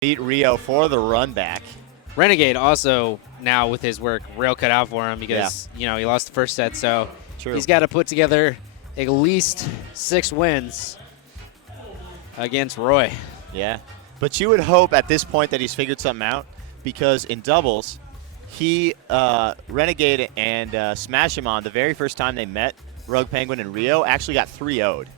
beat Rio for the run back. Renegade also now with his work real cut out for him because he lost the first set, so he's got to put together at least 6 wins against Roy. Yeah, but you would hope at this point that he's figured something out, because in doubles, Renegade and Sm4sh him on the very first time they met, RoguePenguin and Rio actually got 3-0'd.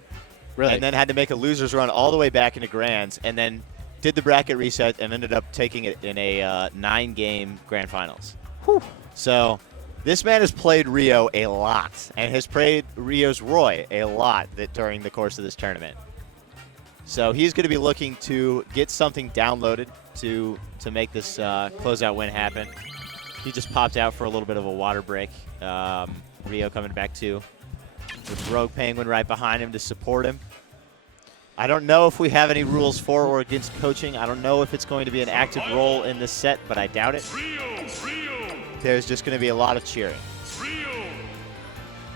Really? And then had to make a loser's run all the way back into grands, and then did the bracket reset and ended up taking it in a 9-game grand finals. Whew. So this man has played Rio a lot and has played Rio's Roy a lot during the course of this tournament. So he's going to be looking to get something downloaded to make this closeout win happen. He just popped out for a little bit of a water break. Rio coming back too, with RoguePenguin right behind him to support him. I don't know if we have any rules for or against coaching. I don't know if it's going to be an active role in this set, but I doubt it. There's just going to be a lot of cheering.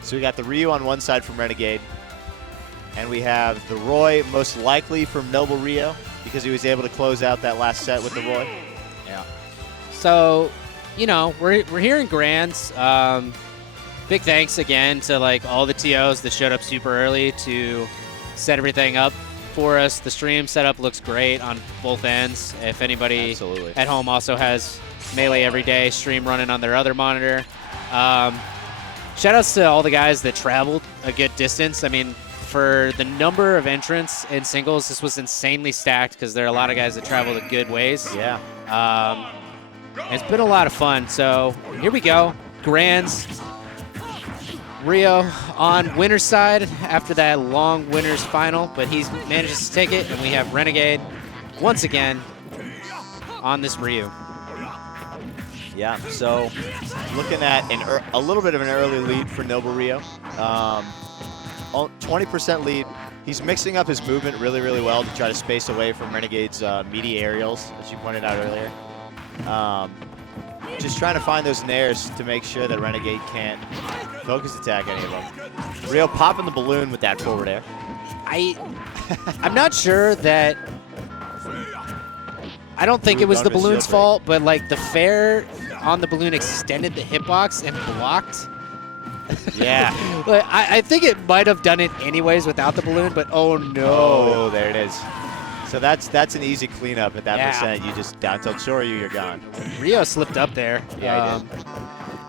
So we got the Rio on one side from Renegade, and we have the Roy most likely from Noble Rio because he was able to close out that last set with the Roy. Yeah. So, we're here in grands. Big thanks again to all the TOs that showed up super early to set everything up for us. The stream setup looks great on both ends. If anybody at home also has Melee every day stream running on their other monitor. Shout outs to all the guys that traveled a good distance. I mean, for the number of entrants in singles, this was insanely stacked because there are a lot of guys that traveled a good ways. Yeah. It's been a lot of fun. So here we go. Grands. Rio on winner's side after that long winner's final, but he manages to take it, and we have Renegade once again on this Rio. Yeah, so looking at a little bit of an early lead for Noble Rio. 20% lead. He's mixing up his movement really, really well to try to space away from Renegade's meaty aerials, as you pointed out earlier. Just trying to find those nairs to make sure that Renegade can't focus attack any of them. Rio popping the balloon with that forward air. I'm not sure that... I don't think it was the balloon's fault, but the fair on the balloon extended the hitbox and blocked. Yeah. I think it might have done it anyways without the balloon, but oh no. Oh, there it is. So that's an easy cleanup at that percent. You just down tilt short you're gone. Rio slipped up there. Yeah, he did.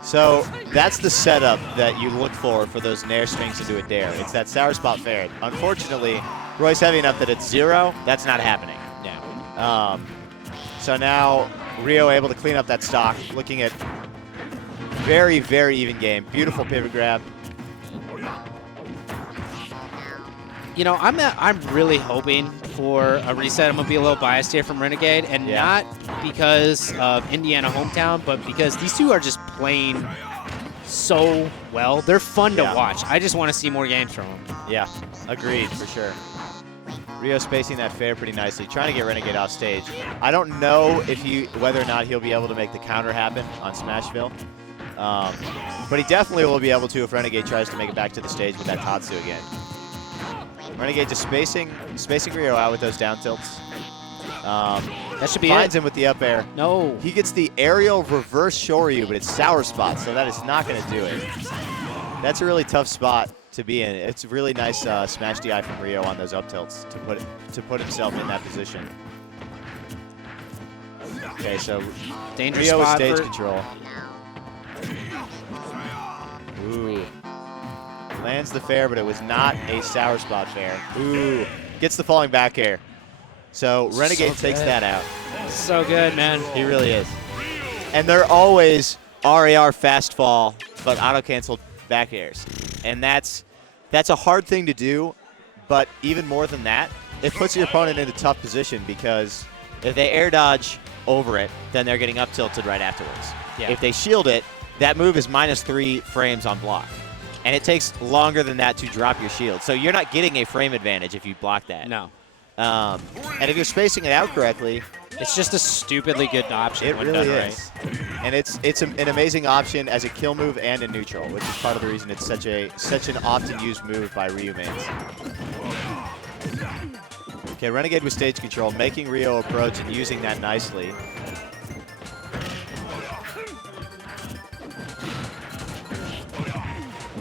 So that's the setup that you look for those nair swings into a dare. It's that sour spot fair. Unfortunately, Roy's heavy enough that it's 0. That's not happening. Yeah. So now Rio able to clean up that stock. Looking at very, very even game. Beautiful pivot grab. I'm really hoping for a reset. I'm going to be a little biased here from Renegade, and not because of Indiana hometown, but because these two are just playing so well. They're fun to watch. I just want to see more games from them. Yeah, agreed, for sure. Rio spacing that fair pretty nicely, trying to get Renegade off stage. I don't know whether or not he'll be able to make the counter happen on Smashville, but he definitely will be able to if Renegade tries to make it back to the stage with that Tatsu again. Renegade just spacing Rio out with those down tilts. That should be finds him with the up air. No. He gets the aerial reverse Shoryu, but it's sour spot, so that is not going to do it. That's a really tough spot to be in. It's a really nice smash DI from Rio on those up tilts to put himself in that position. Okay, so dangerous Rio with spot stage control. Ooh. Lands the fair, but it was not a sour spot fair. Ooh. Gets the falling back air. So Renegade takes that out. So good, man. He really is. And they're always RAR fast fall, but auto-canceled back airs. And that's a hard thing to do, but even more than that, it puts your opponent in a tough position because if they air dodge over it, then they're getting up tilted right afterwards. Yeah. If they shield it, that move is -3 frames on block. And it takes longer than that to drop your shield. So you're not getting a frame advantage if you block that. No. And if you're spacing it out correctly, it's just a stupidly good option. It really is. Right. And it's an amazing option as a kill move and a neutral, which is part of the reason it's such an often used move by Ryu mains. Okay, Renegade with stage control, making Rio approach and using that nicely.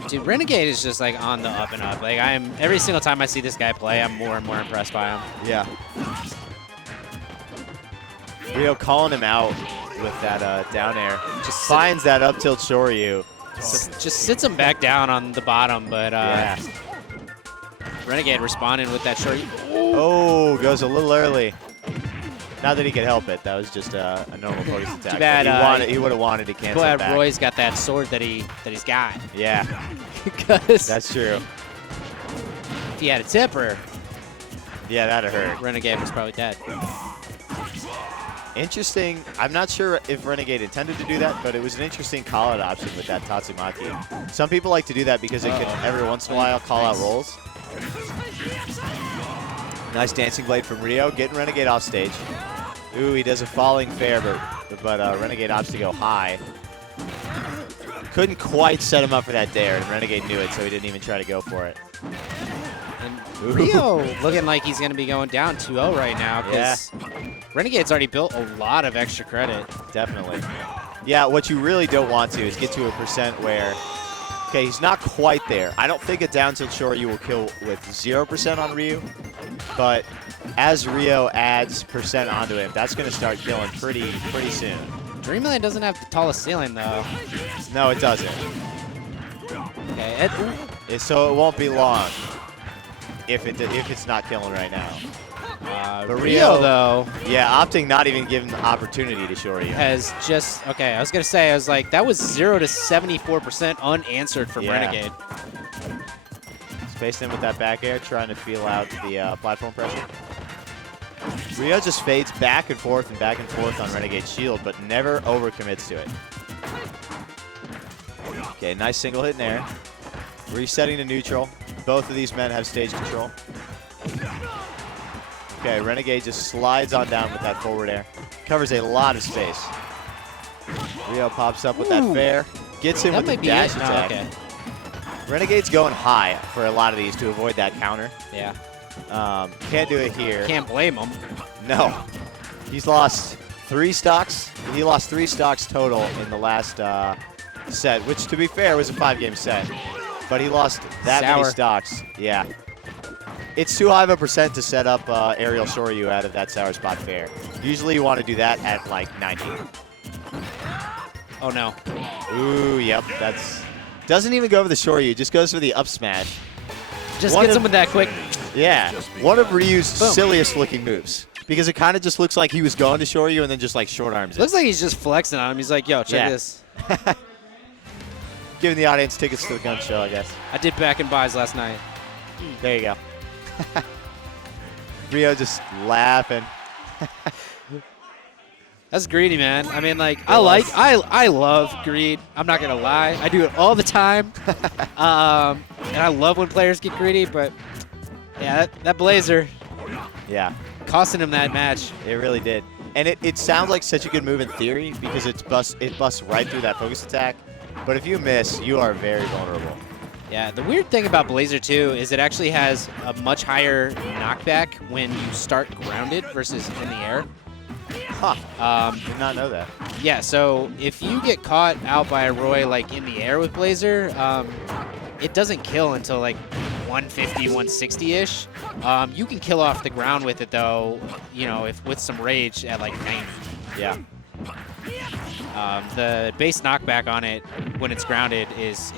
Dude, Renegade is just like on the up and up. Like every single time I see this guy play, I'm more and more impressed by him. Yeah. Rio calling him out with that down air. Just finds that up tilt Shoryu. Just sits him back down on the bottom, but yeah. Renegade responding with that short. Oh, goes a little early. Not that he could help it. That was just a normal focus attack. Too bad, he would have wanted to cancel it back. Roy's got that sword that he's got. Yeah. Because that's true. If he had a tipper, yeah, that'd hurt. Renegade was probably dead. Interesting. I'm not sure if Renegade intended to do that, but it was an interesting call-out option with that Tatsumaki. Some people like to do that because it can every once in a while call out rolls. Nice dancing blade from Rio, getting Renegade off stage. Ooh, he does a falling fair, but Renegade opts to go high. Couldn't quite set him up for that dare, and Renegade knew it, so he didn't even try to go for it. And Rio looking like he's going to be going down 2-0 right now because Renegade's already built a lot of extra credit. Definitely. Yeah, what you really don't want to is get to a percent where, okay, he's not quite there. I don't think a down tilt Shoryu will kill with 0% on Ryu, but as Rio adds percent onto him, that's going to start killing pretty soon. Dreamland doesn't have the tallest ceiling, though. No, it doesn't. Okay, so it won't be long if it's not killing right now. But Rio, though, yeah, opting not even giving the opportunity to Shoryu. Has just, okay, I was going to say, I was like, that was 0 to 74% unanswered from Renegade. Spaced in with that back air, trying to feel out the platform pressure. Rio just fades back and forth on Renegade's shield, but never overcommits to it. Okay, nice single hit in there. Resetting to neutral. Both of these men have stage control. Okay, Renegade just slides on down with that forward air. Covers a lot of space. Rio pops up with that fair. Gets him with the dash attack. Okay. Renegade's going high for a lot of these to avoid that counter. Yeah. Can't do it here. Can't blame him. No. He's lost 3 stocks. He lost 3 stocks total in the last set, which, to be fair, was a 5-game set. But he lost that many stocks. Yeah. It's too high of a percent to set up aerial Shoryu out of that sour spot fair. Usually you want to do that at like 90. Oh, no. Ooh, yep. Doesn't even go for the Shoryu. Just goes for the up smash. Just gets him with that quick. Yeah. One of Ryu's silliest looking moves. Because it kind of just looks like he was going to Shoryu and then just like short arms it. Looks like he's just flexing on him. He's like, yo, check this. Giving the audience tickets to the gun show, I guess. I did back and buys last night. There you go. Rio just laughing. That's greedy, man. I mean, like, I love greed. I'm not gonna lie. I do it all the time. And I love when players get greedy, but yeah, that Blazer. Yeah. Costing him that match. It really did. And it sounds like such a good move in theory because it busts right through that focus attack. But if you miss, you are very vulnerable. Yeah, the weird thing about Blazer, too, is it actually has a much higher knockback when you start grounded versus in the air. Huh. Did not know that. Yeah, so if you get caught out by a Roy, like, in the air with Blazer, it doesn't kill until, like, 150, 160-ish. You can kill off the ground with it, though, you know, with some rage at, like, 90. Yeah. The base knockback on it when it's grounded is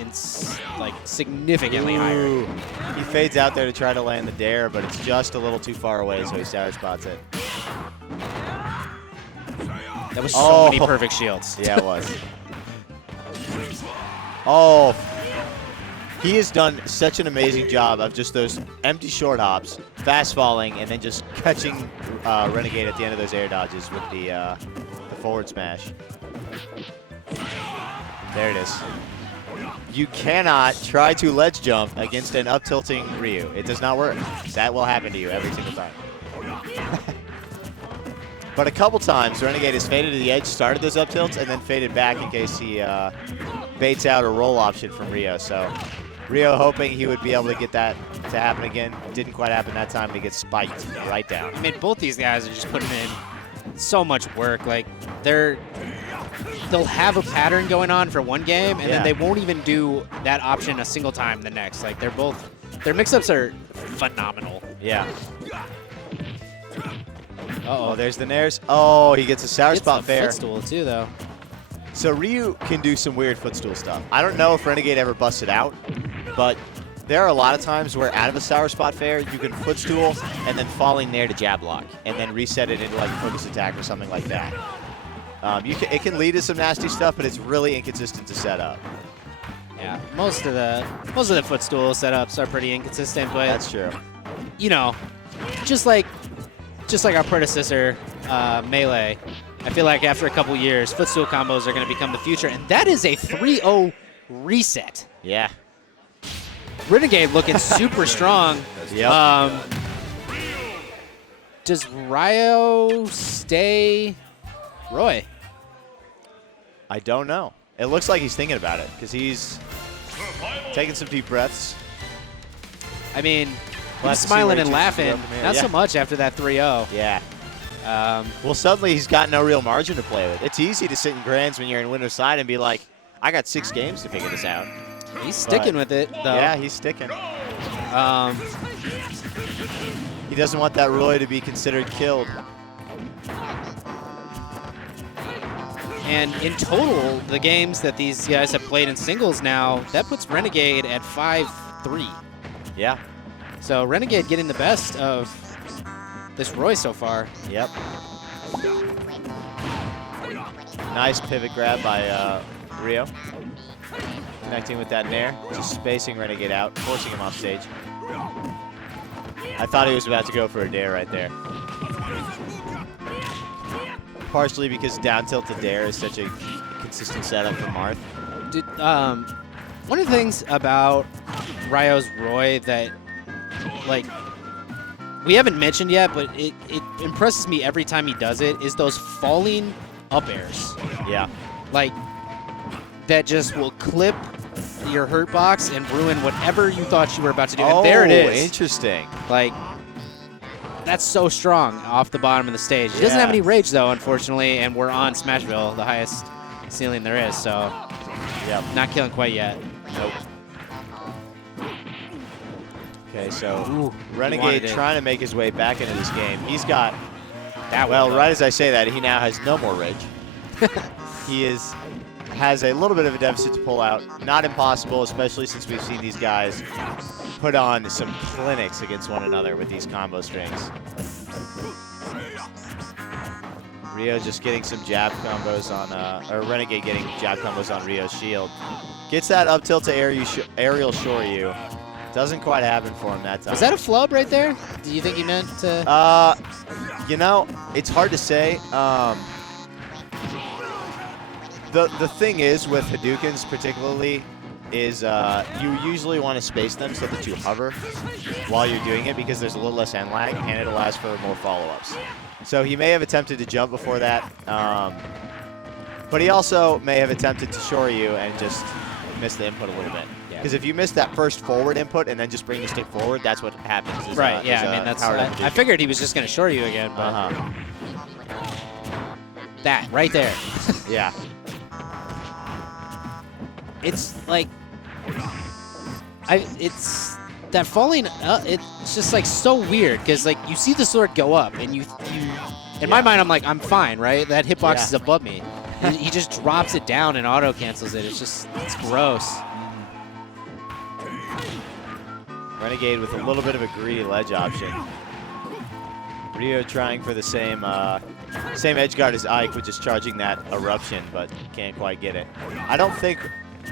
like significantly higher. He fades out there to try to land the dare, but it's just a little too far away, so he sour spots it. That was so many perfect shields. Yeah, it was. Oh, he has done such an amazing job of just those empty short hops, fast falling, and then just catching Renegade at the end of those air dodges with the forward smash. There it is. You cannot try to ledge jump against an up-tilting Ryu. It does not work. That will happen to you every single time. But a couple times, Renegade has faded to the edge, started those up tilts, and then faded back in case he baits out a roll option from Rio. So Rio hoping he would be able to get that to happen again. Didn't quite happen that time, but he gets spiked right down. I mean, both these guys are just putting in so much work. Like, they'll have a pattern going on for one game, and then they won't even do that option a single time the next. Like, their mix-ups are phenomenal. Yeah. Uh-oh. Oh, there's the nairs. Oh, he gets a sour spot fair. Footstool, too, though. So Ryu can do some weird footstool stuff. I don't know if Renegade ever busted out, but there are a lot of times where out of a sour spot fair, you can footstool and then falling there to jab lock, and then reset it into like a focus attack or something like that. It can lead to some nasty stuff, but it's really inconsistent to set up. Yeah, most of the footstool setups are pretty inconsistent, but That's true. You know, just like our predecessor, Melee, I feel like after a couple years, footstool combos are going to become the future, and that is a 3-0 reset. Yeah. Renegade looking super strong. Yep. Does Ryo stay Roy? I don't know. It looks like he's thinking about it because he's taking some deep breaths. I mean, We'll he's have to see smiling where he and chooses to go laughing. from here. Not Yeah. so much after that 3-0. Yeah. Well, suddenly he's got no real margin to play with. It's easy to sit in grands when you're in winner's side and be like, I got 6 games to figure this out. He's sticking with it, though. Yeah, he's sticking. Um, He doesn't want that Roy to be considered killed. and in total, the games that these guys have played in singles now, that puts Renegade at 5-3. Yeah. So Renegade getting the best of this Roy so far. Yep. Nice pivot grab by Rio. Connecting with that nair, just spacing Renegade out, forcing him off stage. I thought he was about to go for a dare right there. Partially because down tilt to dare is such a consistent setup for Marth. Dude, one of the things about Ryo's Roy that, like, we haven't mentioned yet, but it impresses me every time he does it, is those falling up airs. Yeah. Like, that just will clip your hurt box and ruin whatever you thought you were about to do. And there it is. Interesting. Like, that's so strong off the bottom of the stage. He doesn't have any rage, though, unfortunately, and we're on Smashville, the highest ceiling there is, so not killing quite yet. Nope. Okay, so Ooh, Renegade trying to make his way back into this game. He's got, that well, right as I say that, he now has no more rage. He has a little bit of a deficit to pull out. Not impossible, especially since we've seen these guys put on some clinics against one another with these combo strings. Rio just getting some jab combos on, or Renegade getting jab combos on Rio's shield. Gets that up tilt to aerial Shoryu. Doesn't quite happen for him that time. Was that a flub right there? Do you think he meant to? You know, it's hard to say. The thing is with Hadoukens particularly is you usually want to space them so that you hover while you're doing it because there's a little less end lag and it allows for more follow-ups. So he may have attempted to jump before that, but he also may have attempted to Shoryu and just miss the input a little bit. Because if you miss that first forward input and then just bring the stick forward, that's what happens. Right, yeah, I mean, that's, I figured he was just going to short you again, but that right there. Yeah. It's like, it's that falling up, it's just like so weird because like you see the sword go up and you in my mind I'm like, I'm fine, right? That hitbox is above me. He just drops it down and auto cancels it. It's gross. Renegade with a little bit of a greedy ledge option. Rio trying for the same edge guard as Ike, with just charging that eruption, but can't quite get it. I don't think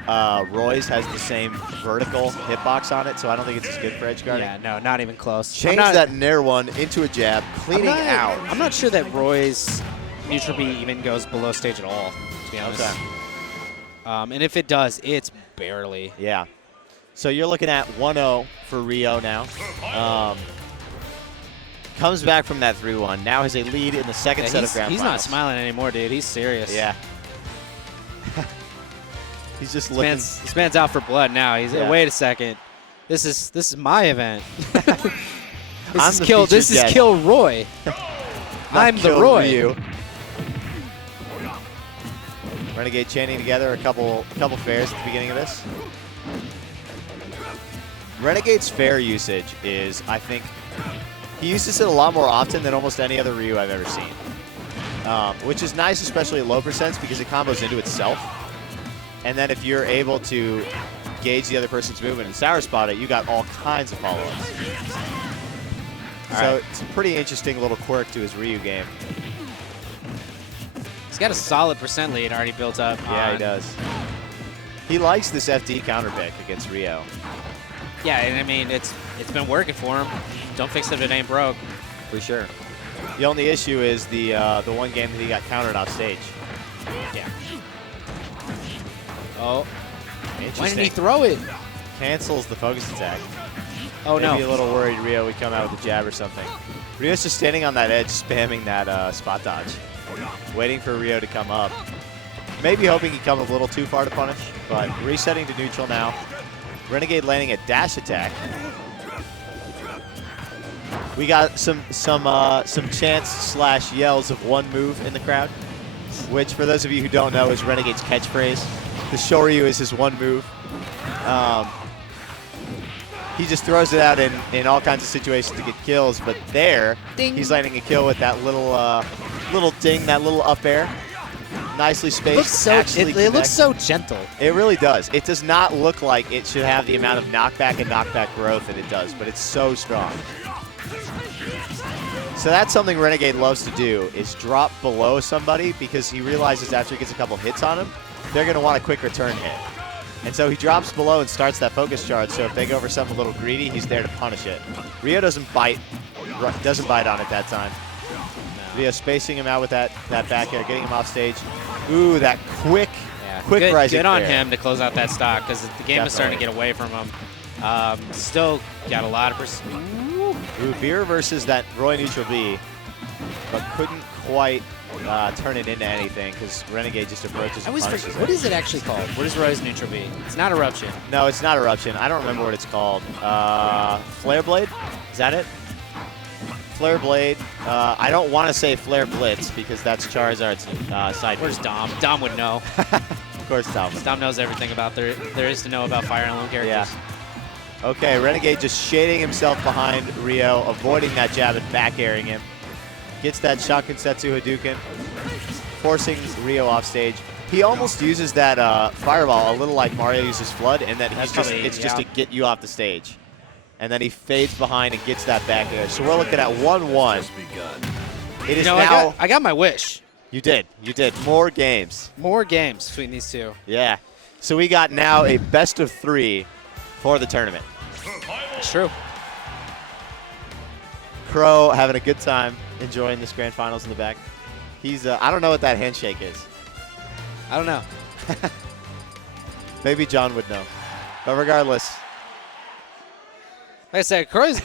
Roy's has the same vertical hitbox on it, so I don't think it's as good for edge guarding. Yeah, no, not even close. Change that nair one into a jab, cleaning out. I'm not sure that Roy's neutral B even goes below stage at all, to be honest. Okay. And if it does, it's barely. Yeah. So you're looking at 1-0 for Rio now. Comes back from that 3-1. Now has a lead in the second set of grand He's finals. not smiling anymore, dude. He's serious. Yeah. He's just looking. This man's out for blood now. He's wait a second. This is my event. This is Kill Roy. I'm the Roy. Ryu. Renegade chaining together a couple fairs at the beginning of this. Renegade's fair usage is, I think, he uses it a lot more often than almost any other Ryu I've ever seen. Which is nice, especially at low percents, because it combos into itself. And then if you're able to gauge the other person's movement and sour spot it, you got all kinds of follow-ups. So it's a pretty interesting little quirk to his Ryu game. He's got a solid percent lead already built up. Yeah, he does. He likes this FD counter pick against Rio. Yeah, and I mean, it's been working for him. Don't fix it if it ain't broke. For sure. The only issue is the one game that he got countered off stage. Yeah. Oh. Interesting. Why didn't he throw it? Cancels the focus attack. Oh, no. Maybe a little worried Rio would come out with a jab or something. Rio's just standing on that edge, spamming that spot dodge. Waiting for Rio to come up. Maybe hoping he'd come a little too far to punish, but resetting to neutral now. Renegade landing a dash attack. We got some chants slash yells of one move in the crowd, which for those of you who don't know is Renegade's catchphrase. The Shoryu is his one move. He just throws it out in all kinds of situations to get kills, but there, ding. He's landing a kill with that little ding, that little up air. Nicely spaced. It looks so gentle. It really does. It does not look like it should have the amount of knockback and knockback growth that it does, but it's so strong. So that's something Renegade loves to do, is drop below somebody, because he realizes after he gets a couple hits on him, they're going to want a quick return hit. And so he drops below and starts that focus charge, so if they go for something a little greedy, he's there to punish it. Rio doesn't bite on it that time. Rio spacing him out with that back air, getting him off stage. Ooh, that quick rising Good on fair. him to close out that stock, because the game is starting to get away from him. Still got a lot of Ooh, Veer versus that Roy neutral B, but couldn't quite turn it into anything because Renegade just approaches and punishes it. What is it actually called? What is Roy's neutral B? It's not Eruption. No, it's not Eruption. I don't remember what it's called. Flare Blade? Is that it? Flare Blade. I don't want to say Flare Blitz because that's Charizard's side. Where's Dom? Dom would know. Of course Dom. Dom knows everything about there is to know about Fire Emblem characters. Yeah. Okay, Renegade just shading himself behind Rio, avoiding that jab and back airing him. Gets that Shotgun Setsu Hadouken, forcing Rio off stage. He almost uses that Fireball a little like Mario uses Flood, in that it's just to get you off the stage. And then he fades behind and gets that back air. So we're looking at 1-1. It is now. I got my wish. You did. More games. More games between these two. Yeah. So we got now a best of 3 for the tournament. It's true. Krow having a good time enjoying this grand finals in the back. He's I don't know what that handshake is. I don't know. Maybe John would know. But regardless. Like I said, Crow's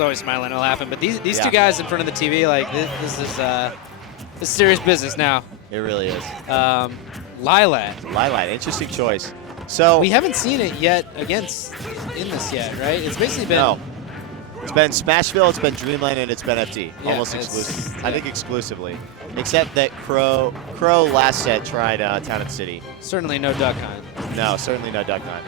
always smiling and laughing, but these two guys in front of the TV, like this is serious business now. It really is. Lilat, interesting choice. So we haven't seen it yet in this yet, right? It's basically been. No. It's been Smashville, it's been Dreamland, and it's been FT. Yeah, almost exclusively. I think exclusively. Except that Krow last set tried Town and City. Certainly no Duck Hunt. No, certainly no Duck Hunt.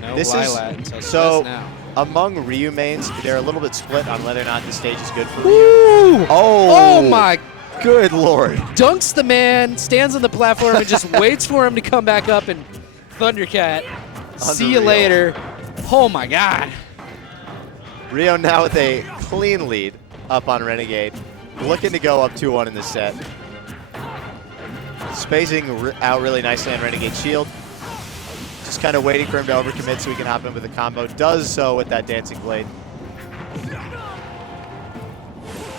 No this Lilat is, until so now. Among Ryu mains, they're a little bit split on whether or not the stage is good for Ryu. Woo! Oh my good lord. Dunks the man, stands on the platform and just waits for him to come back up and Thundercat. See you later. Oh my god. Rio now with a clean lead up on Renegade. Looking to go up 2-1 in this set. Spacing out really nicely on Renegade shield. Just kind of waiting for him to overcommit so he can hop in with a combo. Does so with that Dancing Blade.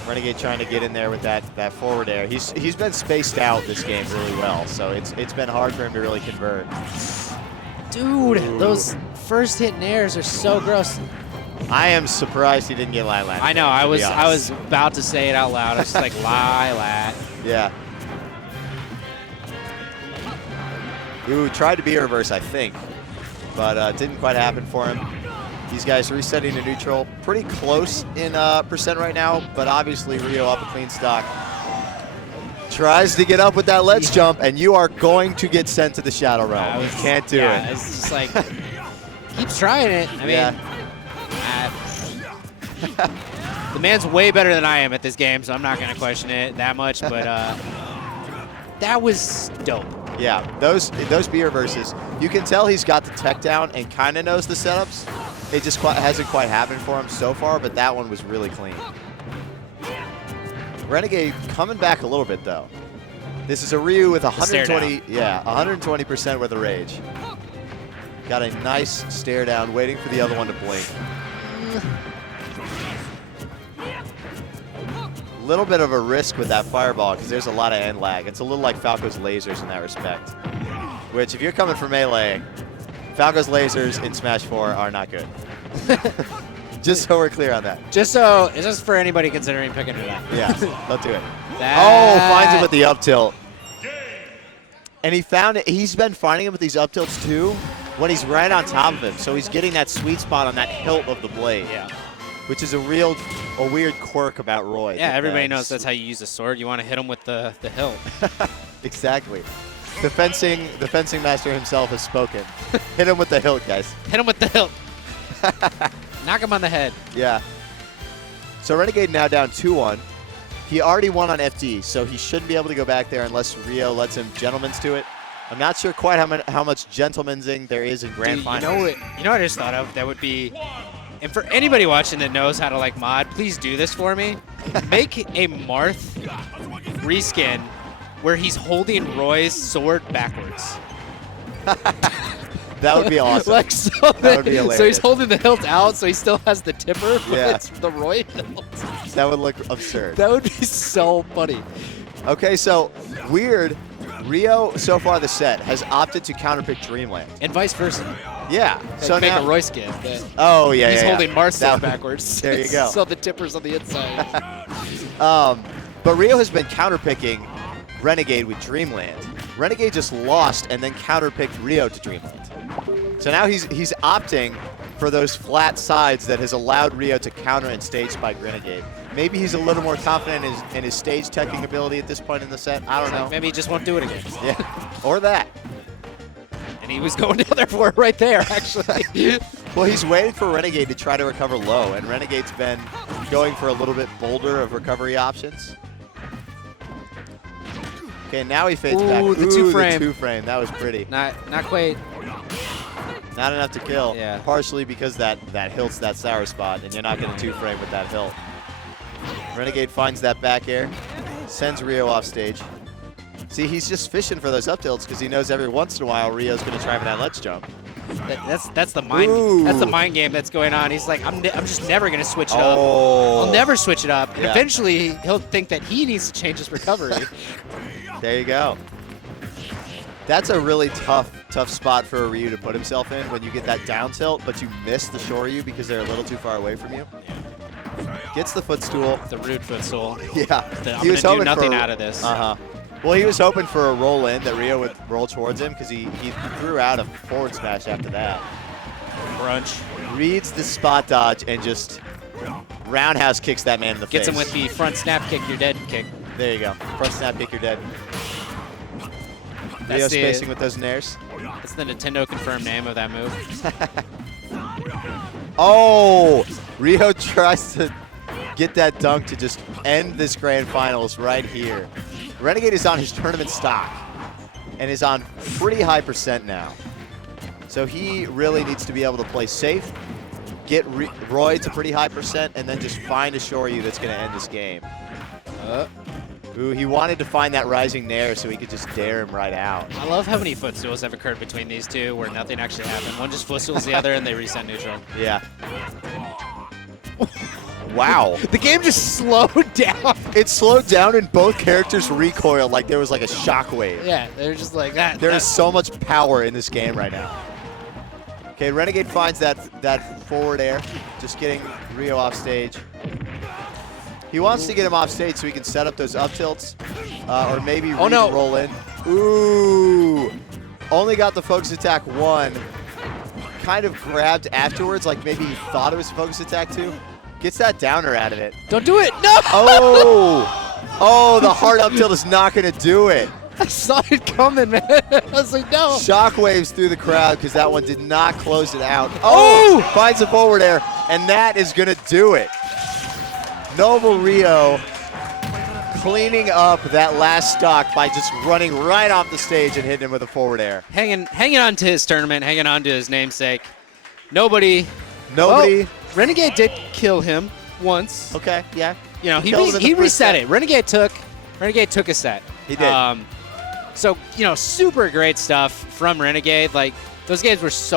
Renegade trying to get in there with that forward air. He's been spaced out this game really well, so it's been hard for him to really convert. Dude, those first hit airs are so gross. I am surprised he didn't get Lilat. I know. I was about to say it out loud. I was just like Lilat. Yeah. Ooh, tried to be a reverse, I think, but didn't quite happen for him. These guys resetting to neutral. Pretty close in percent right now, but obviously Rio up a clean stock. Tries to get up with that ledge jump, and you are going to get sent to the Shadow Realm. You can't do it. It's just like, keeps trying it. I mean, the man's way better than I am at this game, so I'm not going to question it that much, but that was dope. Yeah, those B reverses, you can tell he's got the tech down and kind of knows the setups. It just hasn't quite happened for him so far, but that one was really clean. Renegade coming back a little bit though. This is a Ryu with 120% worth of rage. Got a nice stare down, waiting for the other one to blink. Little bit of a risk with that fireball because there's a lot of end lag. It's a little like Falco's lasers in that respect. Which, if you're coming for melee, Falco's lasers in Smash 4 are not good. Just so we're clear on that. Just for anybody considering picking it up. Yeah, don't do it. Oh, finds him with the up tilt. And he found it. He's been finding him with these up tilts too when he's right on top of him. So he's getting that sweet spot on that hilt of the blade. Yeah. Which is a weird quirk about Roy. Yeah, everybody knows that's how you use a sword. You want to hit him with the hilt. Exactly. The fencing master himself has spoken. Hit him with the hilt, guys. Hit him with the hilt. Knock him on the head. Yeah. So Renegade now down 2-1. He already won on FD, so he shouldn't be able to go back there unless Rio lets him gentleman's to it. I'm not sure quite how much gentleman'sing there is in Grand Finals. You know what I just thought of? That would be... And for anybody watching that knows how to like mod, please do this for me. Make a Marth reskin where he's holding Roy's sword backwards. That would be awesome. Like, so that would be hilarious. So he's holding the hilt out, so he still has the tipper, but it's the Roy hilt. That would look absurd. That would be so funny. Okay, so weird. Rio, so far this set, has opted to counterpick Dreamland. And vice versa. Yeah. Like so make now, a Roy skin. Oh, yeah, He's holding Marth's sword backwards. There you go. So the tipper's on the inside. But Rio has been counterpicking Renegade with Dreamland. Renegade just lost and then counterpicked Rio to Dreamland. So now he's opting for those flat sides that has allowed Rio to counter and stage spike Renegade. Maybe he's a little more confident in his stage teching ability at this point in the set. I don't know. Maybe he just won't do it again. Yeah, or that. And he was going down there for it right there, actually. Well, he's waiting for Renegade to try to recover low, and Renegade's been going for a little bit bolder of recovery options. Okay, now he fades back. The two-frame. The two-frame. That was pretty. Not quite. Not enough to kill. Yeah. Partially because that hilt's that sour spot, and you're not going to two-frame with that hilt. Renegade finds that back air, sends Rio off stage. See, he's just fishing for those up tilts because he knows every once in a while Rio's going to try for that ledge jump. That's the mind. Ooh. That's the mind game that's going on. He's like, I'm just never going to switch it up. Oh. I'll never switch it up. And Yeah. eventually, he'll think that he needs to change his recovery. There you go. That's a really tough spot for a Ryu to put himself in when you get that down tilt, but you miss the Shoryu because they're a little too far away from you. Gets the footstool. The rude footstool. Yeah. I'm going to do nothing out of this. Uh-huh. Well, he was hoping for a roll in that Rio would roll towards him because he threw out a forward smash after that. Crunch. Reads the spot dodge and just roundhouse kicks that man in the face. Gets him with the front snap kick, you're dead kick. There you go. Front snap kick, you're dead. Rio spacing with those nairs. That's the Nintendo confirmed name of that move. Oh! Rio tries to get that dunk to just end this grand finals right here. Renegade is on his tournament stock and is on pretty high percent now. So he really needs to be able to play safe, get Roy to pretty high percent, and then just find a Shoryu that's going to end this game. Ooh, he wanted to find that rising nair so he could just dare him right out. I love how many footstools have occurred between these two where nothing actually happened. One just footstools the other and they reset neutral. Yeah. Wow. The game just slowed down. It slowed down and both characters recoiled like there was like a shockwave. Yeah, they're just like that. There is so much power in this game right now. Okay, Renegade finds that forward air, just getting Rio off stage. He wants to get him off stage so he can set up those up tilts, or maybe roll in. Ooh. only got the focus attack 1. Kind of grabbed afterwards, like maybe he thought it was a focus attack 2. Gets that downer out of it. Don't do it. No. Oh, the hard up tilt is not going to do it. I saw it coming, man. I was like, no. Shockwaves through the crowd because that one did not close it out. Oh! Finds a forward air, and that is going to do it. Noble Rio cleaning up that last stock by just running right off the stage and hitting him with a forward air. Hanging on to his tournament, hanging on to his namesake. Nobody. Nobody. Well, Renegade did kill him once. Okay, yeah. You know, Killed him in the he first reset set. it. Renegade took a set. He did. So, you know, super great stuff from Renegade. Like, those games were so